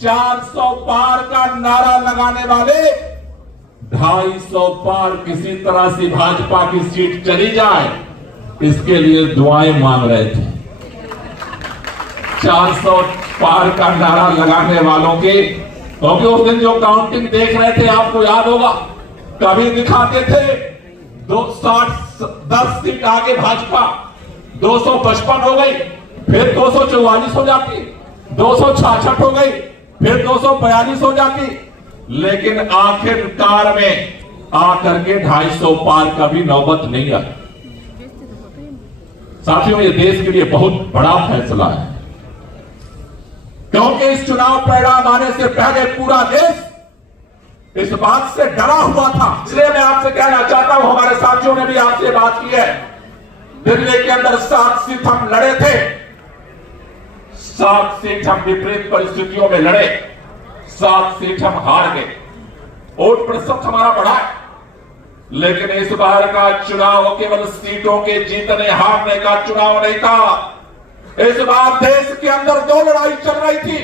400 पार का नारा लगाने वाले 250 पार किसी तरह से भाजपा की सीट चली जाए इसके लिए दुआएं मांग रहे थे। 400 पार का नारा लगाने वालों के, क्योंकि उस दिन जो काउंटिंग देख रहे थे आपको याद होगा, कभी दिखाते थे 10 सीट आगे भाजपा 255 हो गई, फिर 244 हो जाती, 266 हो गई, फिर 242 हो जाती, लेकिन आखिरकार में आकर के 250 पार का भी नौबत नहीं आई। साथियों, ये देश के लिए बहुत बड़ा फैसला है, क्योंकि इस चुनाव परिणाम आने से पहले पूरा देश इस बात से डरा हुआ था। इसलिए मैं आपसे कहना चाहता हूं, हमारे साथियों ने भी आपसे बात की है, दिल्ली के अंदर 7 सीट हम लड़े थे, 7 सीट हम विपरीत परिस्थितियों में लड़े, 7 सीट हम हार गए, वोट प्रतिशत हमारा बढ़ा, लेकिन इस बार का चुनाव केवल सीटों के जीतने हारने का चुनाव नहीं था। इस बार देश के अंदर 2 लड़ाई चल रही थी।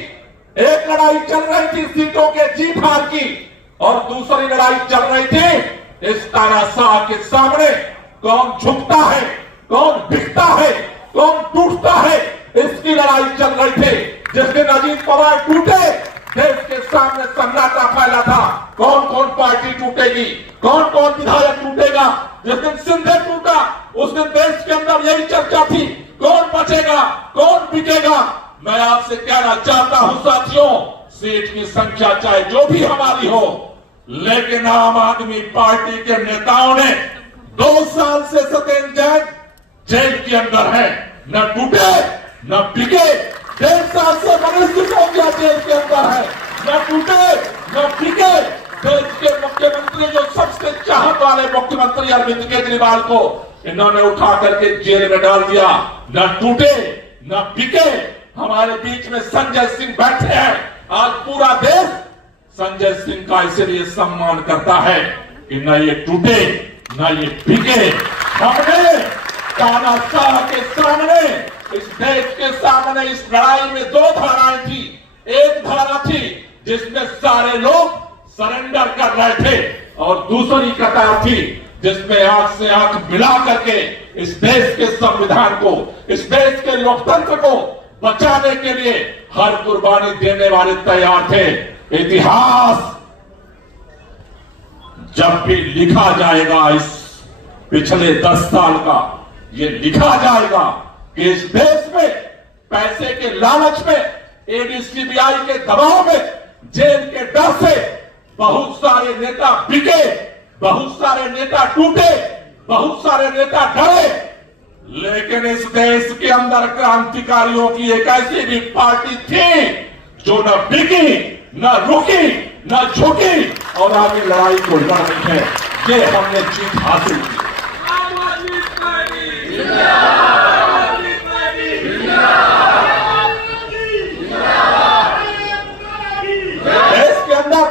एक लड़ाई चल रही थी सीटों के जीत हार की, और दूसरी लड़ाई चल रही थी इस तानाशाह के सामने कौन झुकता है, कौन बिकता है, कौन टूटता है, इसकी लड़ाई चल रही थी। जिस दिन अजीत पवार टूटे, देश के सामने सन्नाटा फैला था, कौन कौन पार्टी टूटेगी, कौन कौन विधायक टूटेगा। जिस दिन सिंधे टूटा, उस दिन देश के अंदर यही चर्चा थी, कौन बचेगा, कौन बिकेगा। मैं आपसे कहना चाहता हूं साथियों, सीट की संख्या चाहे जो भी हमारी हो, लेकिन आम आदमी पार्टी के नेताओं ने 2 साल से सत्येंद्र जैन जेल के अंदर है, न टूटे न बिके। 1.5 साल से मनीष सिसोदिया जेल के अंदर है, न टूटे न बिके। देश के मुख्यमंत्री, जो सबसे चाहत वाले मुख्यमंत्री अरविंद केजरीवाल को इन्होंने उठा करके जेल में डाल दिया, न टूटे न बिके। हमारे बीच में संजय सिंह बैठे हैं, आज पूरा देश संजय सिंह का इसलिए सम्मान करता है कि न ये टूटे न ये बिके। हमने तानाशाह के सामने, इस देश के सामने इस लड़ाई में 2 धाराएं थी। एक धारा थी जिसमें सारे लोग सरेंडर कर रहे थे, और दूसरी कतार थी जिसमें आंख से आंख मिला करके इस देश के संविधान को, इस देश के लोकतंत्र को बचाने के लिए हर कुर्बानी देने वाले तैयार थे। इतिहास जब भी लिखा जाएगा, इस पिछले 10 साल का ये लिखा जाएगा कि इस देश में पैसे के लालच में, ईडी सीबीआई के दबाव में, जेल के डर से बहुत सारे नेता बिके, बहुत सारे नेता टूटे, बहुत सारे नेता डरे। लेकिन इस देश के अंदर क्रांतिकारियों की एक ऐसी भी पार्टी थी जो न बिकी, न रुकी, न झुकी, और आगे लड़ाई को लड़ रही है। ये हमने जीत हासिल की। देश के अंदर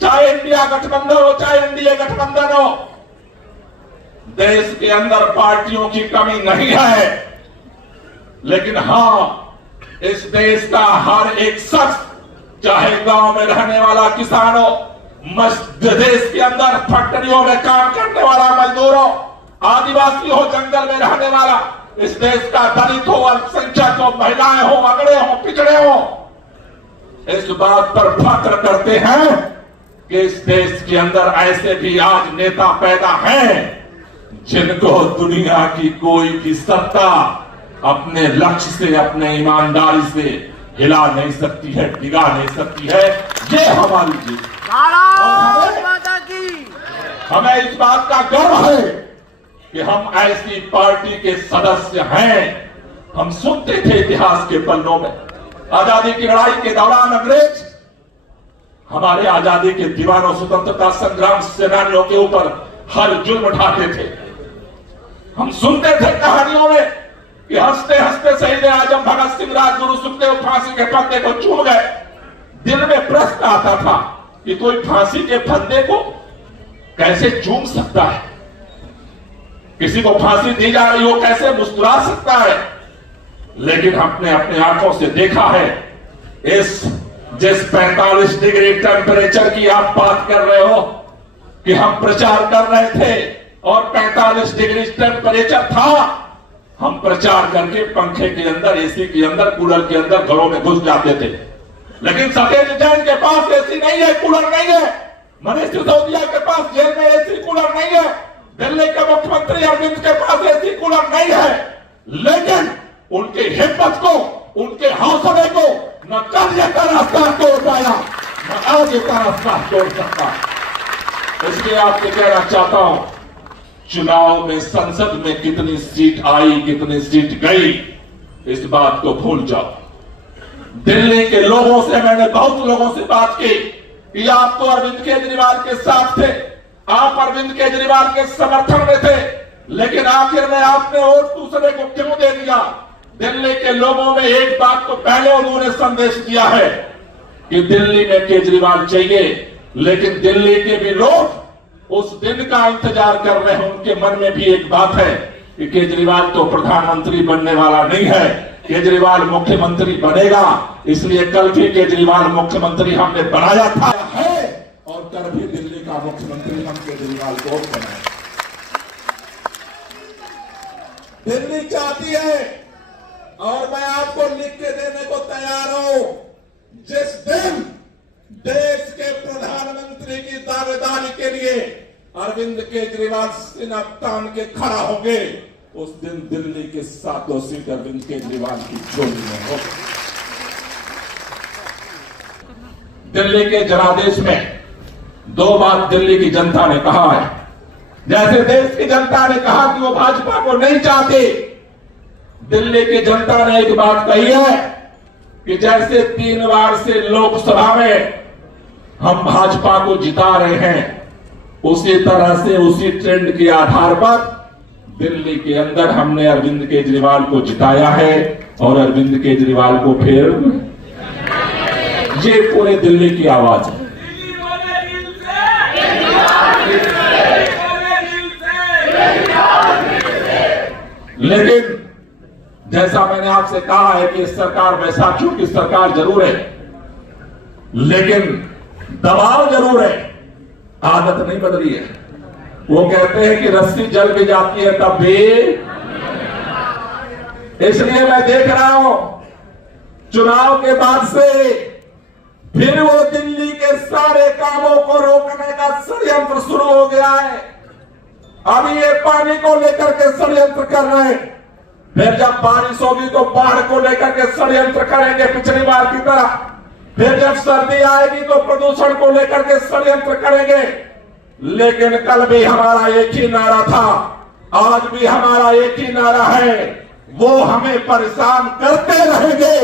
चाहे इंडिया गठबंधन हो, चाहे एनडीए गठबंधन हो, देश के अंदर पार्टियों की कमी नहीं है, लेकिन हां, इस देश का हर एक शख्स, चाहे गांव में रहने वाला किसान हो, देश के अंदर फैक्ट्रियों में काम करने वाला मजदूर हो, आदिवासी हो, जंगल में रहने वाला, इस देश का दलित हो, अल्पसंख्यक हो, महिलाएं हो, अगड़े हो, पिछड़े हो, इस बात पर फख्र करते हैं कि इस देश के अंदर ऐसे भी आज नेता पैदा हैं जिनको दुनिया की कोई भी सत्ता अपने लक्ष्य से, अपने ईमानदारी से हिला नहीं सकती है, डिगा नहीं सकती है। ये हमारी जीत। हमें इस बात का गर्व है कि हम ऐसी पार्टी के सदस्य हैं। हम सुनते थे इतिहास के पन्नों में, आजादी की लड़ाई के दौरान अंग्रेज हमारे आजादी के दीवानों, स्वतंत्रता संग्राम सेनानियों के ऊपर हर जुल्म उठाते थे। हम सुनते थे कहानियों में कि हंसते हंसते शहीद आजम भगत सिंह, राजगुरु सुखदेव फांसी के फंदे को चूम गए। दिल में प्रश्न आता था कि कोई फांसी के फंदे को कैसे चूम सकता है, किसी को फांसी दी जा रही हो कैसे मुस्कुरा सकता है। लेकिन हमने अपने आंखों से देखा है, इस जिस 45 डिग्री टेम्परेचर की आप बात कर रहे हो कि हम प्रचार कर रहे थे और 45 डिग्री टेम्परेचर था, हम प्रचार करके पंखे के अंदर, एसी के अंदर, कूलर के अंदर घरों में घुस जाते थे। लेकिन सफेद जैन के पास एसी नहीं है, कूलर नहीं है। मनीष सिसोदिया के पास जेल में एसी कूलर नहीं है। दिल्ली के मुख्यमंत्री अरविंद के पास एसी कूलर नहीं है। लेकिन उनके हिम्मत को, उनके हौसले को न कल का रास्ता तोड़ पाया, न आज का रास्ता तोड़ सकता। इसलिए आपसे कहना चाहता हूं, चुनाव में संसद में कितनी सीट आई, कितनी सीट गई, इस बात को भूल जाओ। दिल्ली के लोगों से मैंने बहुत लोगों से बात की कि आप तो अरविंद केजरीवाल के साथ थे, आप अरविंद केजरीवाल के समर्थन में थे, लेकिन आखिर में आपने वोट दूसरे को क्यों दे दिया? दिल्ली के लोगों में एक बात तो पहले उन्होंने संदेश दिया है कि दिल्ली में केजरीवाल चाहिए, लेकिन दिल्ली के भी लोग उस दिन का इंतजार कर रहे हैं। उनके मन में भी एक बात है कि केजरीवाल तो प्रधानमंत्री बनने वाला नहीं है, केजरीवाल मुख्यमंत्री बनेगा। इसलिए कल भी केजरीवाल मुख्यमंत्री हमने बनाया था है और कल भी दिल्ली का मुख्यमंत्री हम केजरीवाल को बनाए। दिल्ली चाहती है और मैं आपको लिख के देने को तैयार हूं, जिस दिन देश के प्रधानमंत्री की दावेदारी के लिए अरविंद केजरीवाल सीना तान के खड़ा होंगे, उस दिन दिल्ली के 7 सीट अरविंद केजरीवाल की झोली में हो। दिल्ली के जनादेश में 2 बात दिल्ली की जनता ने कहा है। जैसे देश की जनता ने कहा कि वो भाजपा को नहीं चाहती, दिल्ली की जनता ने एक बात कही है कि जैसे 3 बार से लोकसभा में हम भाजपा को जिता रहे हैं, उसी तरह से, उसी ट्रेंड के आधार पर दिल्ली के अंदर हमने अरविंद केजरीवाल को जिताया है और अरविंद केजरीवाल को फिर, ये पूरे दिल्ली की आवाज है। लेकिन जैसा मैंने आपसे कहा है कि सरकार बैसाखियों की सरकार जरूर है, लेकिन दबाव जरूर है, आदत नहीं बदली है। वो कहते हैं कि रस्सी जल भी जाती है तब भी। इसलिए मैं देख रहा हूं चुनाव के बाद से फिर वो दिल्ली के सारे कामों को रोकने का षड्यंत्र शुरू हो गया है। अभी ये पानी को लेकर के षड्यंत्र कर रहे हैं, फिर जब बारिश होगी तो बाढ़ को लेकर के षड्यंत्र करेंगे पिछली बार की तरह, फिर जब सर्दी आएगी तो प्रदूषण को लेकर के षड्यंत्र करेंगे। लेकिन कल भी हमारा एक ही नारा था, आज भी हमारा एक ही नारा है, वो हमें परेशान करते रहेंगे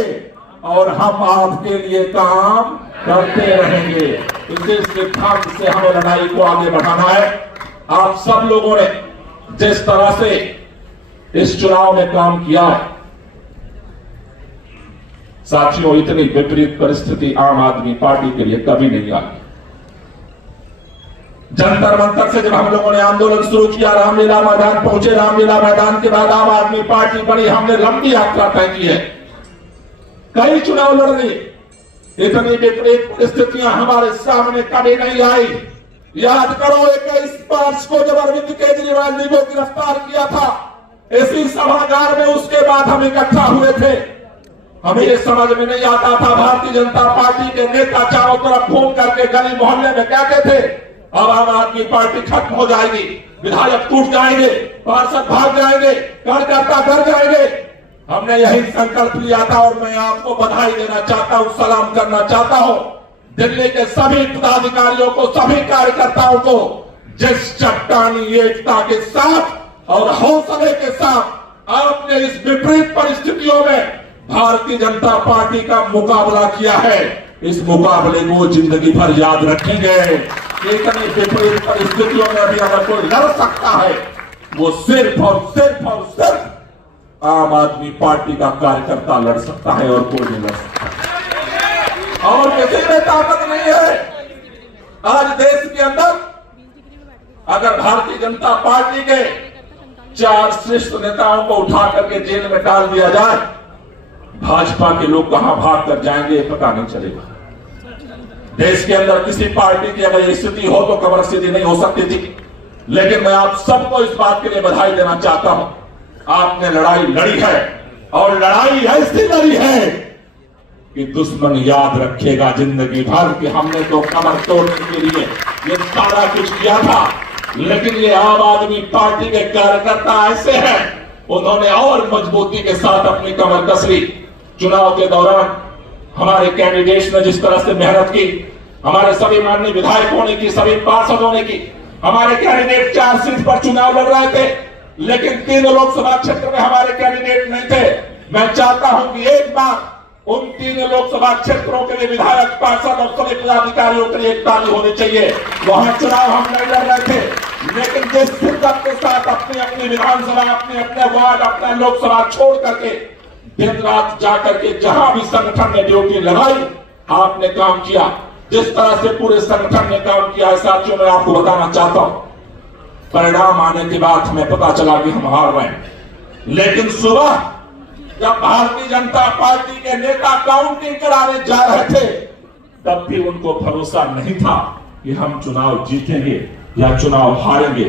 और हम आपके लिए काम करते रहेंगे। इस सिद्धांत से हमें लड़ाई को आगे बढ़ाना है। आप सब लोगों ने जिस तरह से इस चुनाव में काम किया है, साथियों, इतनी विपरीत परिस्थिति आम आदमी पार्टी के लिए कभी नहीं आई। जंतर मंतर से जब हम लोगों ने आंदोलन शुरू किया, रामलीला मैदान पहुंचे, रामलीला मैदान के बाद आम आदमी पार्टी बनी, हमने लंबी यात्रा तय की है, कई चुनाव लड़ने। इतनी विपरीत परिस्थितियां हमारे सामने कभी नहीं आई। याद करो 21 मार्च को जब अरविंद केजरीवाल जी को गिरफ्तार किया था, इसी सभागार में, उसके बाद हम इकट्ठा हुए थे। हमें ये समझ में नहीं आता था, भारतीय जनता पार्टी के नेता चारों तरफ घूम करके गली मोहल्ले में कहते थे अब आम आदमी पार्टी खत्म हो जाएगी, विधायक टूट जाएंगे, पार्षद भाग जाएंगे, कार्यकर्ता डर जाएंगे। हमने यही संकल्प लिया था और मैं आपको बधाई देना चाहता हूं, सलाम करना चाहता हूं दिल्ली के सभी पदाधिकारियों को, सभी कार्यकर्ताओं को, जिस चट्टानी एकता के साथ और हौसले के साथ आपने इस विपरीत परिस्थितियों में भारतीय जनता पार्टी का मुकाबला किया है। इस मुकाबले को जिंदगी भर याद रखेंगे। इतनी विपरीत परिस्थितियों में भी अगर कोई लड़ सकता है, वो सिर्फ और सिर्फ और सिर्फ आम आदमी पार्टी का कार्यकर्ता लड़ सकता है और कोई नहीं लड़ सकता। और किसी में ताकत नहीं है। आज देश के अंदर अगर भारतीय जनता पार्टी के 4 श्रेष्ठ नेताओं को उठा करके जेल में डाल दिया जाए, भाजपा के लोग कहां भाग कर जाएंगे पता नहीं चलेगा। देश के अंदर किसी पार्टी की अगर ये स्थिति हो तो कमर सीधी नहीं हो सकती थी। लेकिन मैं आप सबको इस बात के लिए बधाई देना चाहता हूं, आपने लड़ाई लड़ी है और लड़ाई ऐसी लड़ी है कि दुश्मन याद रखेगा जिंदगी भर कि हमने तो कमर तोड़ने के लिए ये सारा कुछ किया था। लेकिन ये आम आदमी पार्टी के कार्यकर्ता ऐसे हैं, उन्होंने और मजबूती के साथ अपनी कमर कस ली। चुनाव के दौरान हमारे कैंडिडेट्स ने जिस तरह से मेहनत की, हमारे सभी माननीय विधायकों ने की, सभी पार्षदों ने की। हमारे कैंडिडेट 4 सीट पर चुनाव लड़ रहे थे, लेकिन 3 लोकसभा क्षेत्र में हमारे कैंडिडेट नहीं थे। मैं चाहता हूं कि एक बार उन 3 लोकसभा क्षेत्रों के लिए विधायक, पार्षद और सभी पदाधिकारियों के लिए एक ताली होनी चाहिए। वहां चुनाव हम नहीं लड़ रहे थे, लेकिन जिस शिद्दत के साथ अपनी अपनी विधानसभा, अपने अपने वार्ड, अपना लोकसभा छोड़ करके दिन रात जाकर के जहां भी संगठन ने ड्यूटी लगाई, आपने काम किया। जिस तरह से पूरे संगठन ने काम किया है साथियों, मैं आपको बताना चाहता हूं, परिणाम आने के बाद हमें पता चला कि हम हार गए। लेकिन सुबह जब भारतीय जनता पार्टी के नेता काउंटिंग कराने जा रहे थे, तब भी उनको भरोसा नहीं था कि हम चुनाव जीतेंगे या चुनाव हारेंगे।